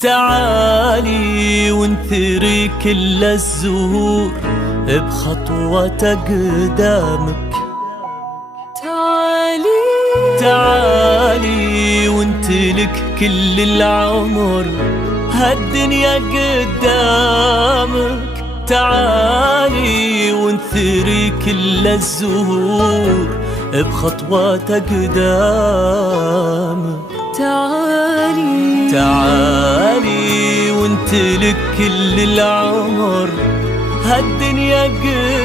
تعالي وانثري كل الزهور بخطوة قدامك. تعالي وانتلك كل العمر هالدنيا قدامك. تعالي وانثري كل الزهور بخطوة قدامك. تعالي وانتلك كل العمر هالدنيا قدامك.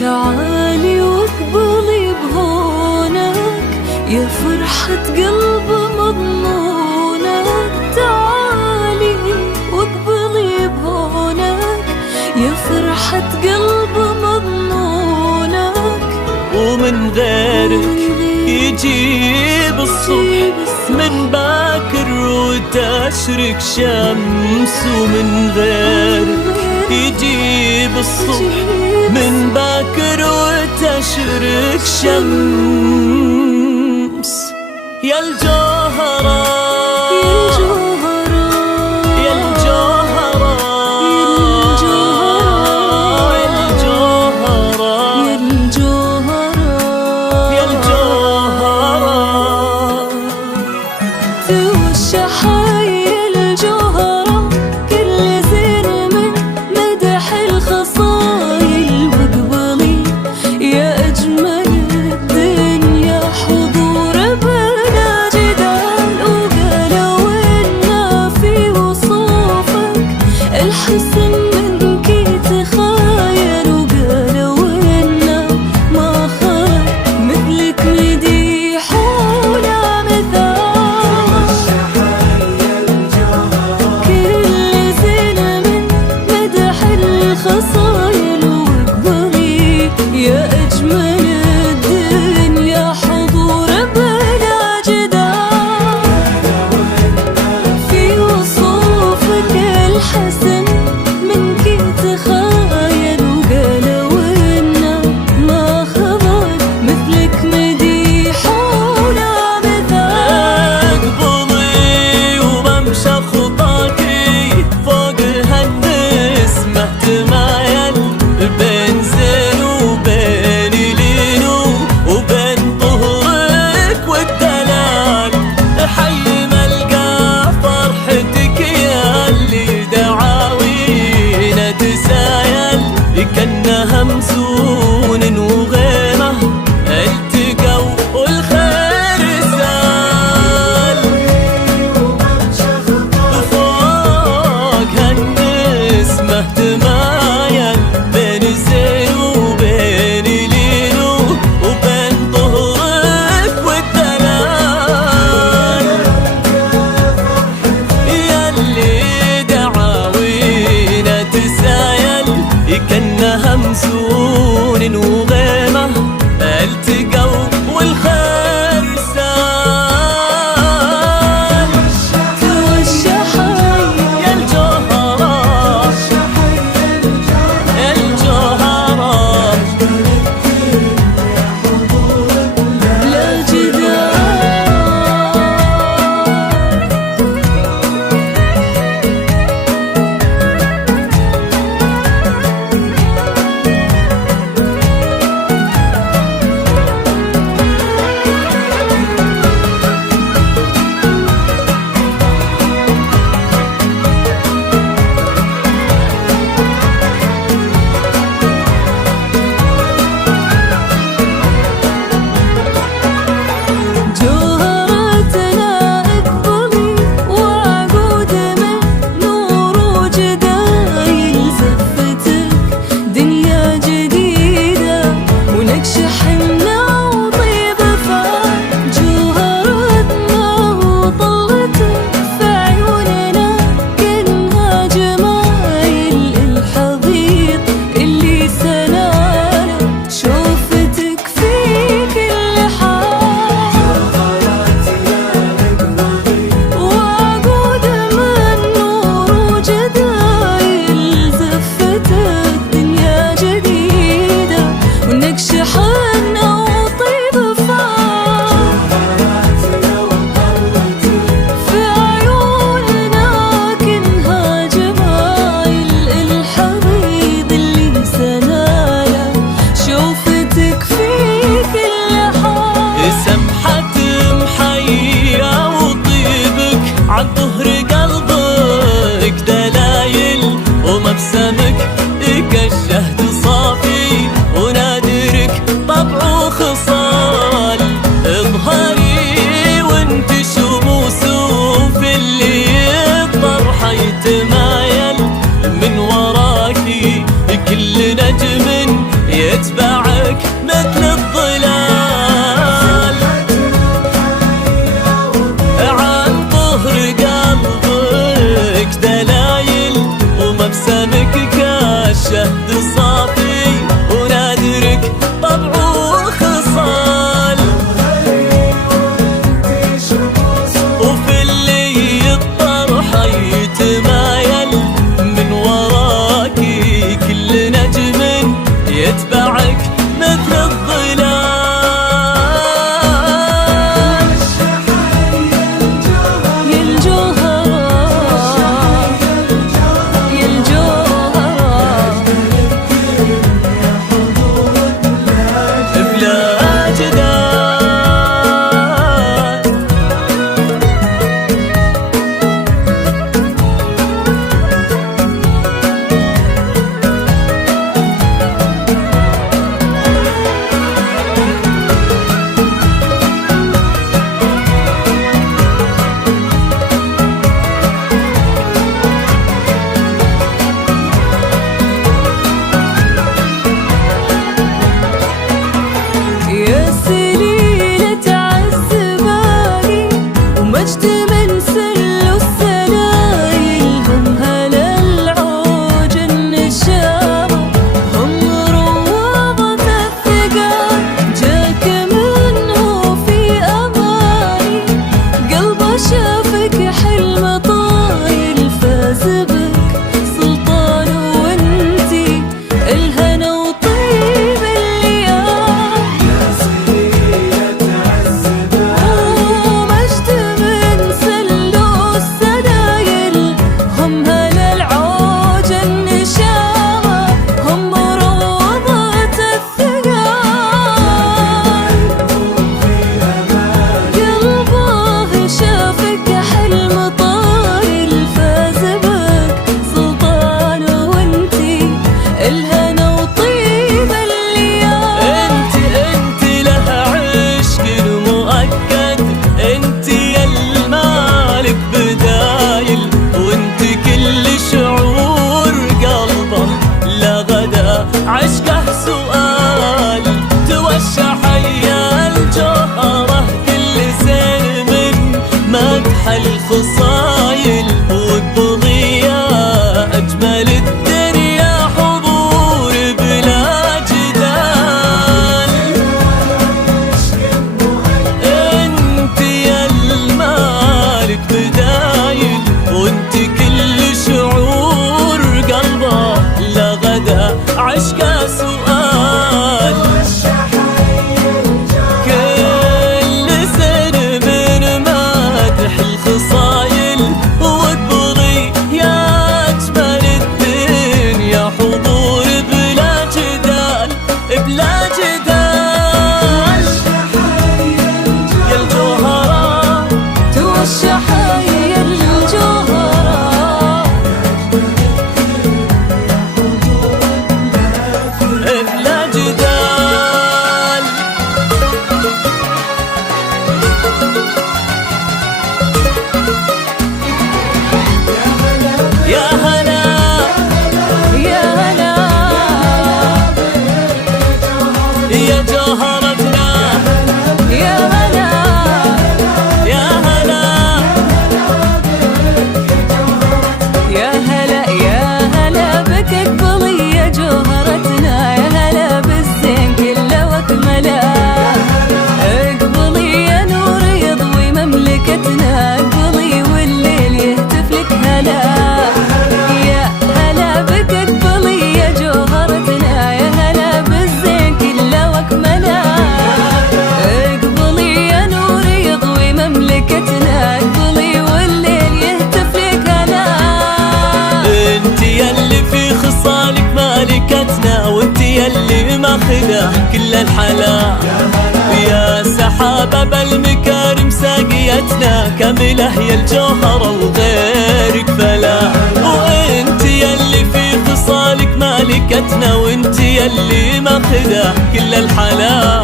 تعالي واقبلي بهونك يا فرحة قلب مضمونك. تعالي واقبلي بهونك يا فرحة قلب مضمونك. ومن غيرك يجيب الصبح من باكر وتشرق شمس. ومن غيرك يجيب الصبح من باكر وتشرق شمس. يا الجوهرة يا أجمل الدنيا حضور بناجد سمحة محيا وطيبك عالظهر قلبك دلايل ومبسمك كالشهد صافي ونادرك طبع وخصال اظهري وانت شموس وفي اللي الطرح يتمايل من وراكي كل نجم يتبعك مثل الظلال عن ظهر قلبك دلايل ومبسمك كالشهد صافي ونادرك طبع وخصال وفي اللي الطرح يتمايل من وراكي كل نجم يتبعك مثل الظلال يا الجوهرة يا الجوهرة بلا جدال يا سليلة عالزماني ومجد من سل السلايل هم هلا العوج النشامة هم روضة الثقال جاك منه في أماني قلبه شافك حلم طايل فاز بك سلطان وانتي الهنا وطيب الليالي ومجد من سلو السلايل هم هلا العوج النشامة هم روضة الثقال قلبه شافك حلم طايل فاز بك سلطان وانتي الهنا وطيب الليالي انت لها عشق مؤكد انت يا المالك بدايل وانت كل شعور قلبه لا غدا عشقه سؤال توشح يا الجوهرة كل زين من مدح الخصايل والبغية أجمل الدنيا حضور بلا جدال انت يا المالك بدايل وانت كل شعور قلبه لا غدا عشقه سؤال كل سنة من مدح الخصايل كاملة يا الجوهرة وغيرك فلا. وانت يلي في خصالك مالكتنا، وانت يلي ماخذه كل الحلا.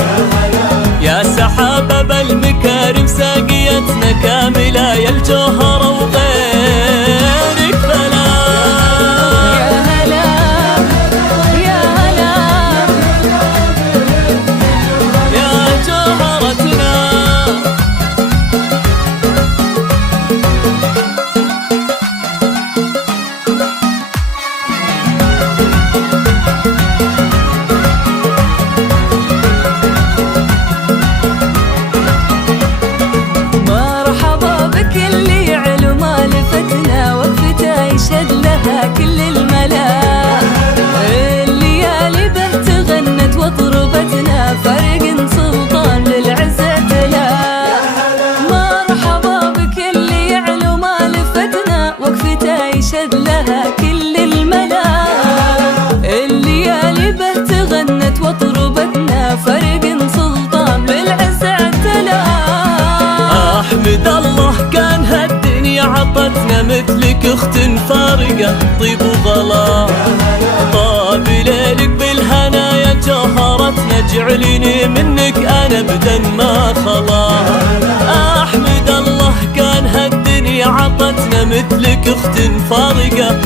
يا سحابة بالمكارم ساقيتنا كاملة يا الجوهرة وغيرك فلا. يا هلا يا هلا يا جوهرتنا. مرحبا بك اللي علو ما لفتنا، وقفته يشهد لها كل الملا. الليالي به تغنت وطربتنا، فرق سلطان للعزة تلا. مرحبا بك اللي علو ما لفتنا، وقفته يشهد لها كل الملا. الليالي به تغنت وطربتنا، فرق سلطان للعزة تلا. احمد الله كان هالدنيا عطتنا مثلك اخت فارقة طيب وغلا. طاب ليلك بالهنا يا جوهرتنا، جعليني منك انا ابدا ما خلا. احمد الله كان هالدنيا عطتنا مثلك اخت فارقة